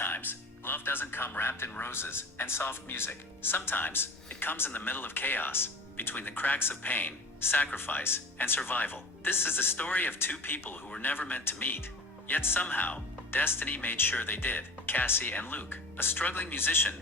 Sometimes, love doesn't come wrapped in roses and soft music. Sometimes, it comes in the middle of chaos, between the cracks of pain, sacrifice, and survival. This is the story of two people who were never meant to meet, yet somehow, destiny made sure they did. Cassie and Luke, a struggling musician,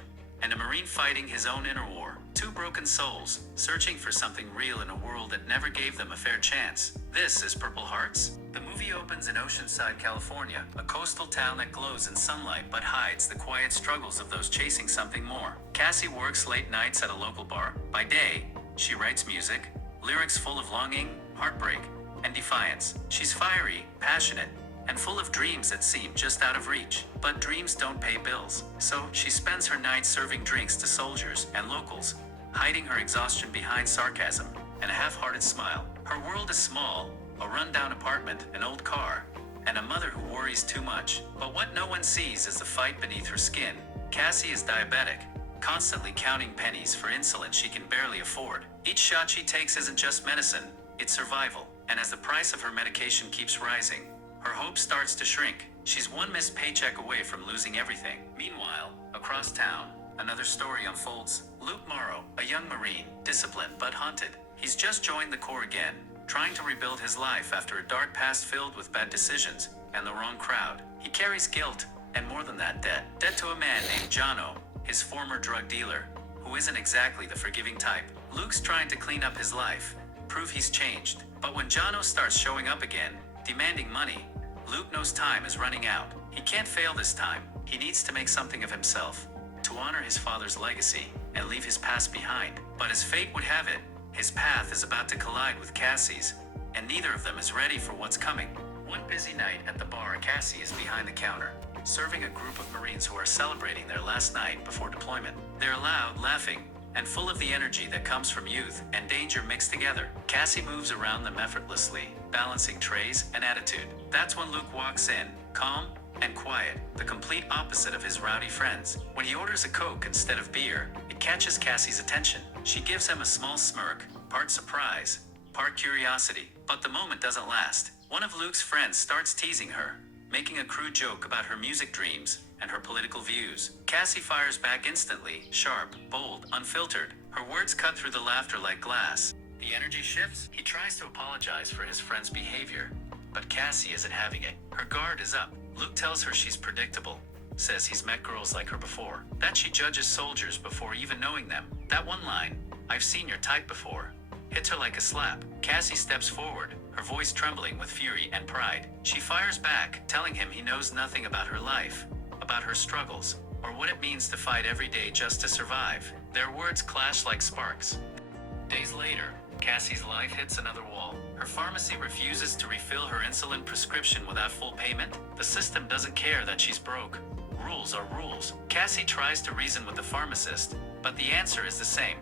and a Marine fighting his own inner war. Two broken souls, searching for something real in a world that never gave them a fair chance. This is Purple Hearts. The movie opens in Oceanside, California, a coastal town that glows in sunlight but hides the quiet struggles of those chasing something more. Cassie works late nights at a local bar. By day, she writes music, lyrics full of longing, heartbreak, and defiance. She's fiery, passionate, and full of dreams that seem just out of reach. But dreams don't pay bills. So she spends her nights serving drinks to soldiers and locals, hiding her exhaustion behind sarcasm and a half-hearted smile. Her world is small, a rundown apartment, an old car, and a mother who worries too much. But what no one sees is the fight beneath her skin. Cassie is diabetic, constantly counting pennies for insulin she can barely afford. Each shot she takes isn't just medicine, it's survival. And as the price of her medication keeps rising, her hope starts to shrink. She's one missed paycheck away from losing everything. Meanwhile, across town, another story unfolds. Luke Morrow, a young Marine, disciplined but haunted. He's just joined the Corps again, trying to rebuild his life after a dark past filled with bad decisions and the wrong crowd. He carries guilt, and more than that, debt. Debt to a man named Jono, his former drug dealer, who isn't exactly the forgiving type. Luke's trying to clean up his life, prove he's changed. But when Jono starts showing up again, demanding money, Luke knows time is running out. He can't fail this time. He needs to make something of himself, to honor his father's legacy and leave his past behind. But as fate would have it, his path is about to collide with Cassie's, and neither of them is ready for what's coming. One busy night at the bar, Cassie is behind the counter, serving a group of Marines who are celebrating their last night before deployment. They're loud, laughing, and full of the energy that comes from youth and danger mixed together. Cassie moves around them effortlessly, balancing trays and attitude. That's when Luke walks in, calm and quiet, the complete opposite of his rowdy friends. When he orders a Coke instead of beer, it catches Cassie's attention. She gives him a small smirk, part surprise, part curiosity. But the moment doesn't last. One of Luke's friends starts teasing her, making a crude joke about her music dreams and her political views. Cassie fires back instantly, sharp, bold, unfiltered. Her words cut through the laughter like glass. The energy shifts. He tries to apologize for his friend's behavior, but Cassie isn't having it. Her guard is up. Luke tells her she's predictable, says he's met girls like her before, that she judges soldiers before even knowing them. That one line, "I've seen your type before," hits her like a slap. Cassie steps forward, her voice trembling with fury and pride. She fires back, telling him he knows nothing about her life, about her struggles, or what it means to fight every day just to survive. Their words clash like sparks. Days later, Cassie's life hits another wall. Her pharmacy refuses to refill her insulin prescription without full payment. The system doesn't care that she's broke. Rules are rules. Cassie tries to reason with the pharmacist, but the answer is the same.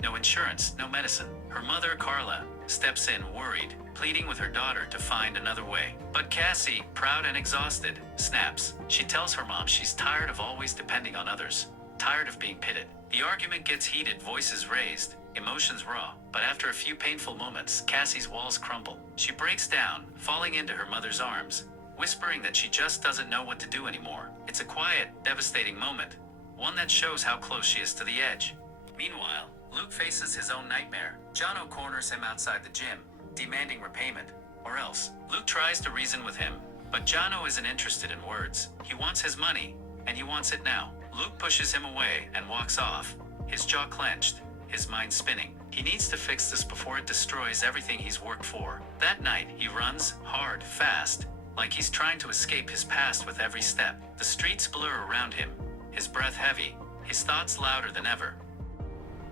No insurance, no medicine. Her mother, Carla, steps in, worried, pleading with her daughter to find another way. But Cassie, proud and exhausted, snaps. She tells her mom she's tired of always depending on others, tired of being pitted. The argument gets heated, voices raised, emotions raw. But after a few painful moments, Cassie's walls crumble. She breaks down, falling into her mother's arms, whispering that she just doesn't know what to do anymore. It's a quiet, devastating moment, one that shows how close she is to the edge. Meanwhile, Luke faces his own nightmare. Jono corners him outside the gym, demanding repayment, or else. Luke tries to reason with him, but Jono isn't interested in words. He wants his money, and he wants it now. Luke pushes him away and walks off, his jaw clenched, his mind spinning. He needs to fix this before it destroys everything he's worked for. That night, he runs, hard, fast, like he's trying to escape his past with every step. The streets blur around him, his breath heavy, his thoughts louder than ever.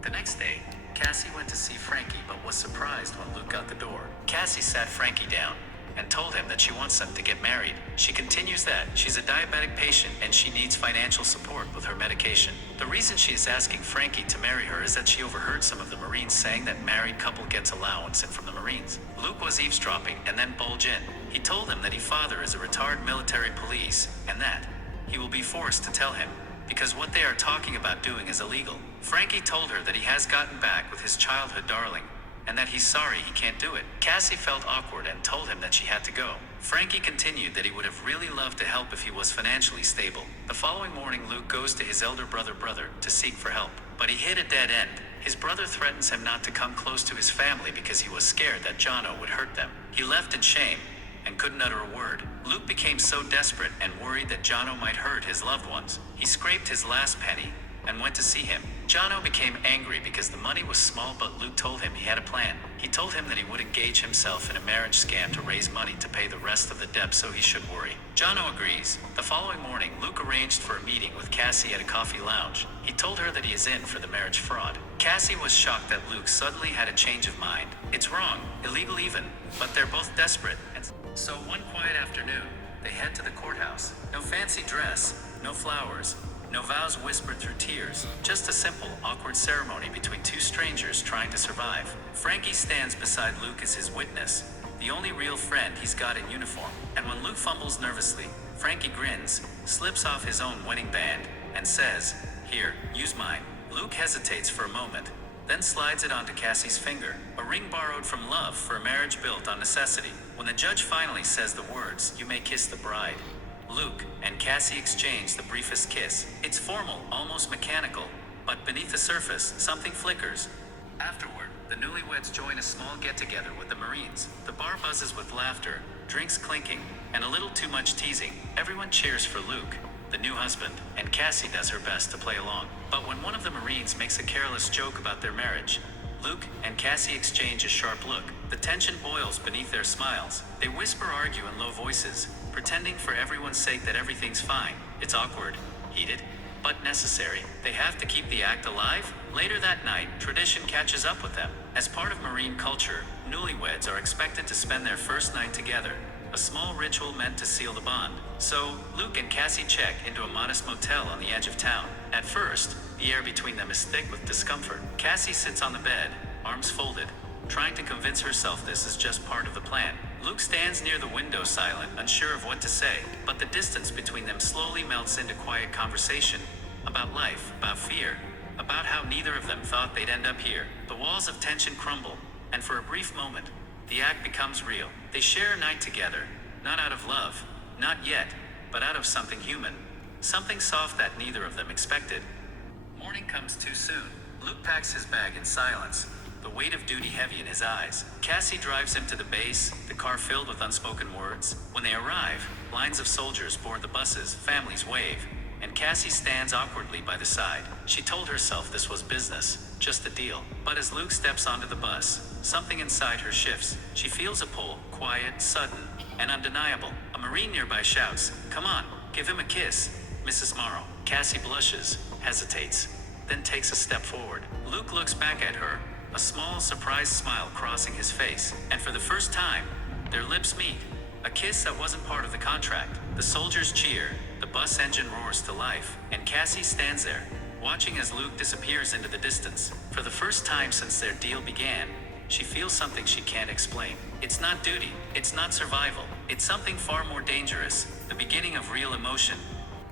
The next day, Cassie went to see Frankie but was surprised when Luke got the door. Cassie sat Frankie down and told him that she wants them to get married. She continues that she's a diabetic patient and she needs financial support with her medication. The reason she is asking Frankie to marry her is that she overheard some of the Marines saying that married couple gets allowance from the Marines. Luke was eavesdropping and then bulged in. He told him that his father is a retired military police and that he will be forced to tell him, because what they are talking about doing is illegal. Frankie told her that he has gotten back with his childhood darling, and that he's sorry he can't do it. Cassie felt awkward and told him that she had to go. Frankie continued that he would have really loved to help if he was financially stable. The following morning, Luke goes to his elder brother to seek for help. But he hit a dead end. His brother threatens him not to come close to his family because he was scared that Jono would hurt them. He left in shame and couldn't utter a word. Luke became so desperate and worried that Jono might hurt his loved ones. He scraped his last penny and went to see him. Jono became angry because the money was small, but Luke told him he had a plan. He told him that he would engage himself in a marriage scam to raise money to pay the rest of the debt, so he should worry. Jono agrees. The following morning, Luke arranged for a meeting with Cassie at a coffee lounge. He told her that he is in for the marriage fraud. Cassie was shocked that Luke suddenly had a change of mind. It's wrong, illegal even, but they're both desperate. And so one quiet afternoon, they head to the courthouse. No fancy dress, no flowers, no vows whispered through tears, just a simple, awkward ceremony between two strangers trying to survive. Frankie stands beside Luke as his witness, the only real friend he's got in uniform. And when Luke fumbles nervously, Frankie grins, slips off his own wedding band, and says, "Here, use mine." Luke hesitates for a moment, then slides it onto Cassie's finger, a ring borrowed from love for a marriage built on necessity. When the judge finally says the words, "You may kiss the bride," Luke and Cassie exchange the briefest kiss. It's formal, almost mechanical, but beneath the surface, something flickers. Afterward, the newlyweds join a small get-together with the Marines. The bar buzzes with laughter, drinks clinking, and a little too much teasing. Everyone cheers for Luke, the new husband, and Cassie does her best to play along. But when one of the Marines makes a careless joke about their marriage, Luke and Cassie exchange a sharp look. The tension boils beneath their smiles. They whisper, argue in low voices, pretending for everyone's sake that everything's fine. It's awkward, heated, but necessary. They have to keep the act alive. Later that night, tradition catches up with them. As part of Marine culture, newlyweds are expected to spend their first night together, a small ritual meant to seal the bond. So, Luke and Cassie check into a modest motel on the edge of town. At first, the air between them is thick with discomfort. Cassie sits on the bed, arms folded, trying to convince herself this is just part of the plan. Luke stands near the window, silent, unsure of what to say, but the distance between them slowly melts into quiet conversation about life, about fear, about how neither of them thought they'd end up here. The walls of tension crumble, and for a brief moment, the act becomes real. They share a night together, not out of love, not yet, but out of something human, something soft that neither of them expected. Morning comes too soon. Luke packs his bag in silence, the weight of duty heavy in his eyes. Cassie drives him to the base, the car filled with unspoken words. When they arrive, lines of soldiers board the buses, families wave, and Cassie stands awkwardly by the side. She told herself this was business, just a deal. But as Luke steps onto the bus, something inside her shifts. She feels a pull, quiet, sudden, and undeniable. A Marine nearby shouts, "Come on, give him a kiss, Mrs. Morrow." Cassie blushes, hesitates, then takes a step forward. Luke looks back at her, a small, surprised smile crossing his face, and for the first time, their lips meet. A kiss that wasn't part of the contract. The soldiers cheer, the bus engine roars to life, and Cassie stands there, watching as Luke disappears into the distance. For the first time since their deal began, she feels something she can't explain. It's not duty, it's not survival, it's something far more dangerous, the beginning of real emotion.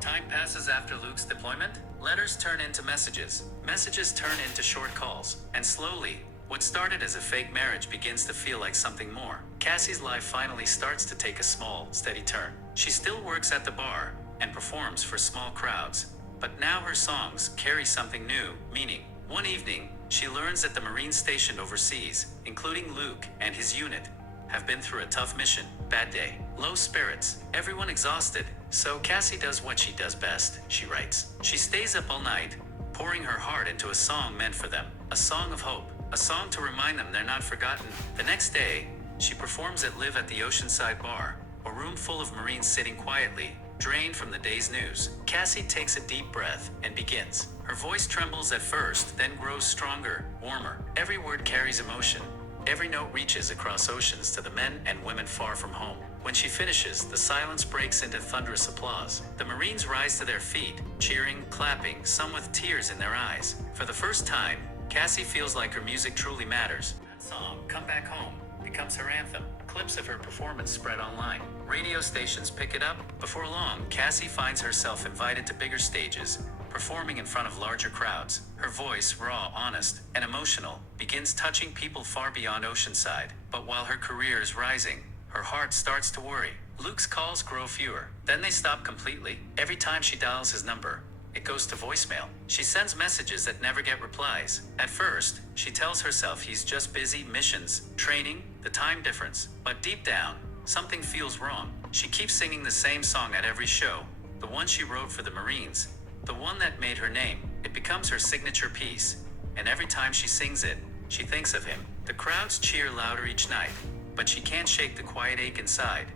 Time passes after Luke's deployment. Letters turn into messages. Messages turn into short calls. And slowly, what started as a fake marriage begins to feel like something more. Cassie's life finally starts to take a small, steady turn. She still works at the bar and performs for small crowds. But now her songs carry something new, meaning. One evening, she learns that the Marines stationed overseas, including Luke and his unit, have been through a tough mission. Bad day, low spirits, everyone exhausted. So Cassie does what she does best, she writes. She stays up all night, pouring her heart into a song meant for them. A song of hope, a song to remind them they're not forgotten. The next day, she performs at Live at the Oceanside Bar, a room full of Marines sitting quietly, drained from the day's news. Cassie takes a deep breath and begins. Her voice trembles at first, then grows stronger, warmer. Every word carries emotion. Every note reaches across oceans to the men and women far from home. When she finishes, the silence breaks into thunderous applause. The Marines rise to their feet, cheering, clapping, some with tears in their eyes. For the first time, Cassie feels like her music truly matters. That song, "Come Back Home," becomes her anthem. Clips of her performance spread online. Radio stations pick it up. Before long, Cassie finds herself invited to bigger stages, performing in front of larger crowds. Her voice, raw, honest, and emotional, begins touching people far beyond Oceanside. But while her career is rising, her heart starts to worry. Luke's calls grow fewer. Then they stop completely. Every time she dials his number, it goes to voicemail. She sends messages that never get replies. At first, she tells herself he's just busy, missions, training, the time difference. But deep down, something feels wrong. She keeps singing the same song at every show, the one she wrote for the Marines, the one that made her name. It becomes her signature piece, and every time she sings it, she thinks of him. The crowds cheer louder each night, but she can't shake the quiet ache inside.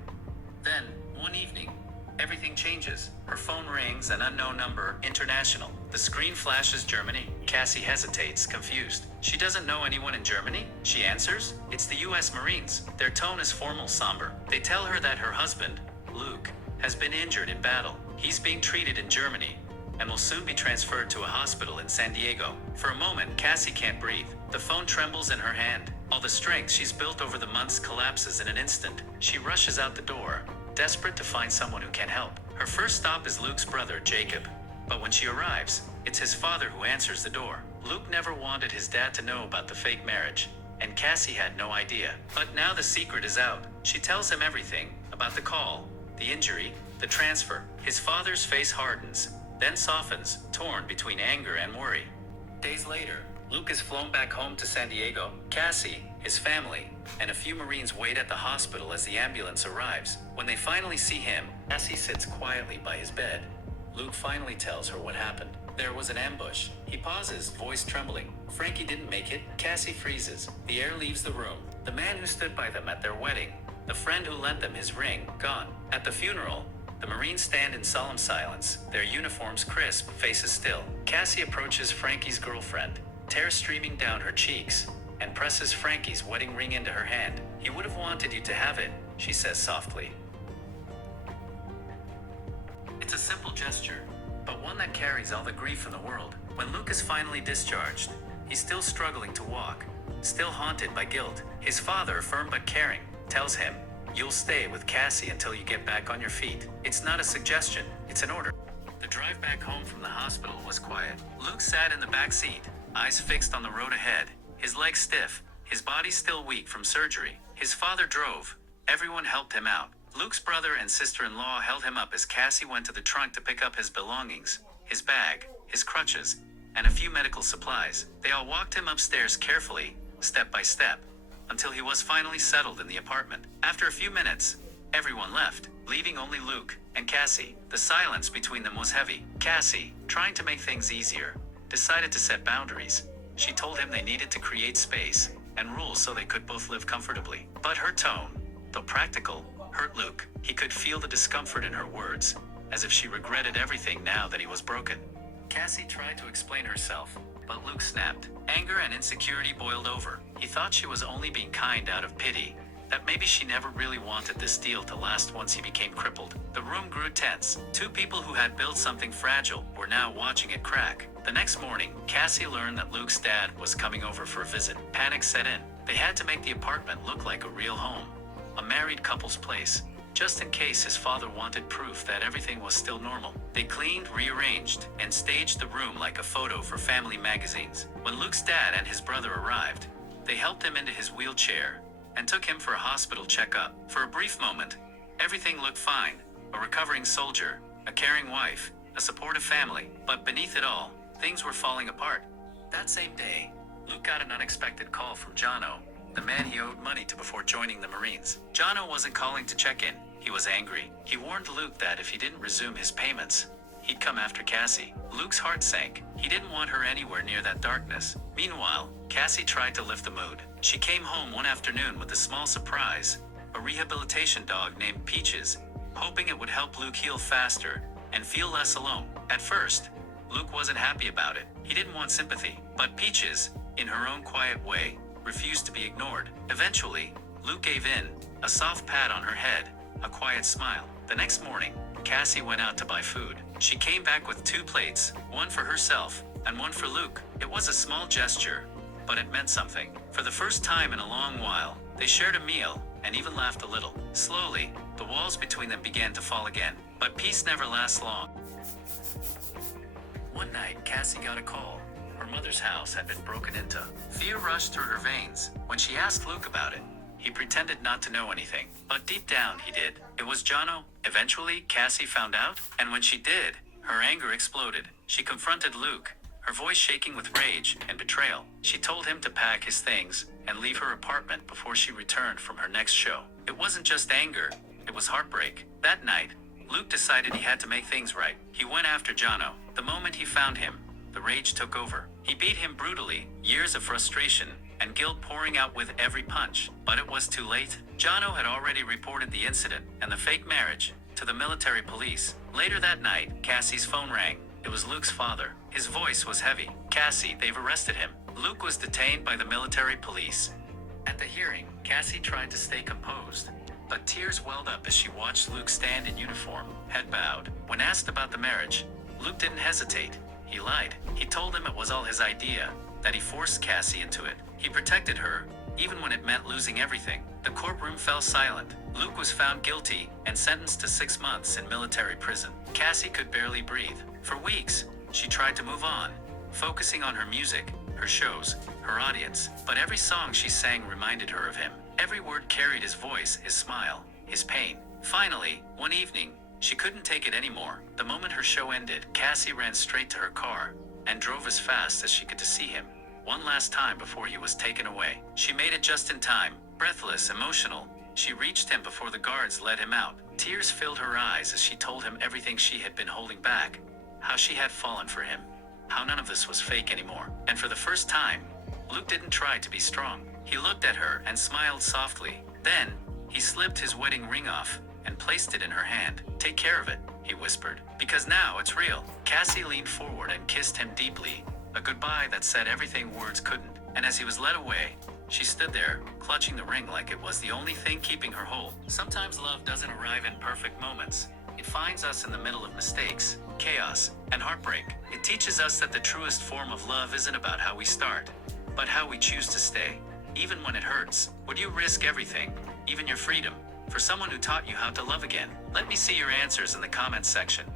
Then, one evening, everything changes. Her phone rings, an unknown number, international. The screen flashes Germany. Cassie hesitates, confused. She doesn't know anyone in Germany. She answers. It's the US Marines. Their tone is formal, somber. They tell her that her husband, Luke, has been injured in battle. He's being treated in Germany and will soon be transferred to a hospital in San Diego. For a moment, Cassie can't breathe. The phone trembles in her hand. All the strength she's built over the months collapses in an instant. She rushes out the door, desperate to find someone who can help. Her first stop is Luke's brother, Jacob. But when she arrives, it's his father who answers the door. Luke never wanted his dad to know about the fake marriage, and Cassie had no idea. But now the secret is out. She tells him everything about the call, the injury, the transfer. His father's face hardens, then softens, torn between anger and worry. Days later, Luke is flown back home to San Diego. Cassie, his family, and a few Marines wait at the hospital as the ambulance arrives. When they finally see him, Cassie sits quietly by his bed. Luke finally tells her what happened. There was an ambush. He pauses, voice trembling. Frankie didn't make it. Cassie freezes. The air leaves the room. The man who stood by them at their wedding, the friend who lent them his ring, gone. At the funeral, the Marines stand in solemn silence, their uniforms crisp, faces still. Cassie approaches Frankie's girlfriend, tears streaming down her cheeks, and presses Frankie's wedding ring into her hand. He would have wanted you to have it, she says softly. It's a simple gesture, but one that carries all the grief in the world. When Luke is finally discharged, he's still struggling to walk, still haunted by guilt. His father, firm but caring, tells him, "You'll stay with Cassie until you get back on your feet." It's not a suggestion, it's an order. The drive back home from the hospital was quiet. Luke sat in the back seat, eyes fixed on the road ahead, his legs stiff, his body still weak from surgery. His father drove. Everyone helped him out. Luke's brother and sister-in-law held him up as Cassie went to the trunk to pick up his belongings, his bag, his crutches, and a few medical supplies. They all walked him upstairs carefully, step by step, until he was finally settled in the apartment. After a few minutes, everyone left, leaving only Luke and Cassie. The silence between them was heavy. Cassie, trying to make things easier, decided to set boundaries. She told him they needed to create space and rules so they could both live comfortably. But her tone, though practical, hurt Luke. He could feel the discomfort in her words, as if she regretted everything now that he was broken. Cassie tried to explain herself, but Luke snapped. Anger and insecurity boiled over. He thought she was only being kind out of pity, that maybe she never really wanted this deal to last once he became crippled. The room grew tense. Two people who had built something fragile were now watching it crack. The next morning, Cassie learned that Luke's dad was coming over for a visit. Panic set in. They had to make the apartment look like a real home, a married couple's place, just in case his father wanted proof that everything was still normal. They cleaned, rearranged, and staged the room like a photo for family magazines. When Luke's dad and his brother arrived, they helped him into his wheelchair and took him for a hospital checkup. For a brief moment, everything looked fine. A recovering soldier, a caring wife, a supportive family. But beneath it all, things were falling apart. That same day, Luke got an unexpected call from Jono, the man he owed money to before joining the Marines. Jono wasn't calling to check in. He was angry. He warned Luke that if he didn't resume his payments, he'd come after Cassie. Luke's heart sank. He didn't want her anywhere near that darkness. Meanwhile, Cassie tried to lift the mood. She came home one afternoon with a small surprise, a rehabilitation dog named Peaches, hoping it would help Luke heal faster and feel less alone. At first, Luke wasn't happy about it. He didn't want sympathy. But Peaches, in her own quiet way, refused to be ignored. Eventually, Luke gave in, a soft pat on her head, a quiet smile. The next morning, Cassie went out to buy food. She came back with 2 plates, one for herself and one for Luke. It was a small gesture, but it meant something. For the first time in a long while, they shared a meal and even laughed a little. Slowly, the walls between them began to fall again. But peace never lasts long. One night, Cassie got a call. Her mother's house had been broken into. Fear rushed through her veins. When she asked Luke about it, he He pretended not to know anything, but deep down he did. It was Jono. Eventually, Cassie found out, and when she did, her anger exploded. She confronted Luke, her voice shaking with rage and betrayal. She told him to pack his things and leave her apartment before she returned from her next show. It wasn't just anger, it was heartbreak. That night, Luke decided he had to make things right. He went after Jono. The moment he found him, the rage took over. He beat him brutally, years of frustration and guilt pouring out with every punch. But it was too late. Jono had already reported the incident and the fake marriage to the military police. Later that night, Cassie's phone rang. It was Luke's father. His voice was heavy. "Cassie, they've arrested him." Luke was detained by the military police. At the hearing, Cassie tried to stay composed, but tears welled up as she watched Luke stand in uniform, head bowed. When asked about the marriage, Luke didn't hesitate. He lied. He told him it was all his idea, that he forced Cassie into it. He protected her, even when it meant losing everything. The courtroom fell silent. Luke was found guilty and sentenced to 6 months in military prison. Cassie could barely breathe. For weeks, she tried to move on, focusing on her music, her shows, her audience. But every song she sang reminded her of him. Every word carried his voice, his smile, his pain. Finally, one evening, she couldn't take it anymore. The moment her show ended, Cassie ran straight to her car and drove as fast as she could to see him. One last time before he was taken away. She made it just in time, breathless, emotional. She reached him before the guards let him out. Tears filled her eyes as she told him everything she had been holding back, how she had fallen for him, how none of this was fake anymore. And for the first time, Luke didn't try to be strong. He looked at her and smiled softly. Then, he slipped his wedding ring off and placed it in her hand. "Take care of it," he whispered, "because now it's real." Cassie leaned forward and kissed him deeply, a goodbye that said everything words couldn't. And as he was led away, she stood there, clutching the ring like it was the only thing keeping her whole. Sometimes love doesn't arrive in perfect moments. It finds us in the middle of mistakes, chaos, and heartbreak. It teaches us that the truest form of love isn't about how we start, but how we choose to stay, even when it hurts. Would you risk everything, even your freedom, for someone who taught you how to love again? Let me see your answers in the comments section.